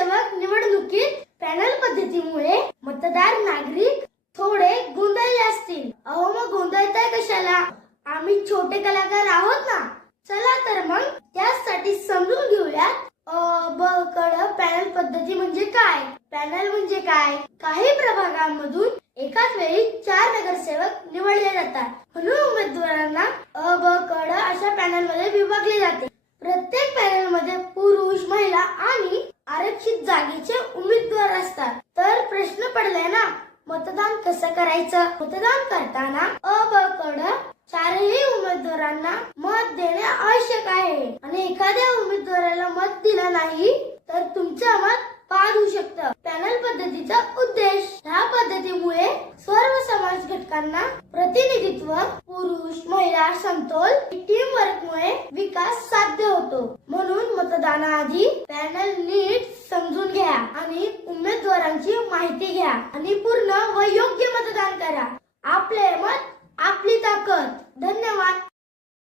नगरसेवक निवडणुकीत पॅनल पद्धतीमुळे मतदार नागरिक थोडे गोंधळले असतील. अहो मग गोंधळताय कशाला? आम्ही छोटे कलाकार आहोत ना. चला तर मग त्यासाठी समजून घेऊयात ब कड पॅनल पद्धती म्हणजे काय. पॅनल म्हणजे काय? काही प्रभागांमधून एकाच वेळी 4 नगरसेवक निवडले जातात. म्हणून उमेदवारांना अ ब कड अशा पॅनल मध्ये विभागले जाते. प्रत्येक पॅनल मध्ये पुरुष, महिला आणि आरक्षित जागेचे उमेदवार असतात. तर प्रश्न पडलाय ना, मतदान कसं करायचं? मतदान करताना अ ब कड 4ही उमेदवारांना मत देणे आवश्यक आहे आणि एखाद्या उमेदवाराला मत दिलं नाही तर तुमचं मत बाद होऊ शकतं. पॅनल पद्धतीचा उद्देश, ह्या पद्धतीमुळे सर्व समाज घटकांना प्रतिनिधित्व, पुरुष महिला समतोल, टीम वर्क मुळे विकास साध्य होतो. म्हणून मतदानाआधी पॅनल नीट समजून घ्या आणि उमेदवारांची माहिती घ्या आणि पूर्ण व योग्य मतदान करा. आपले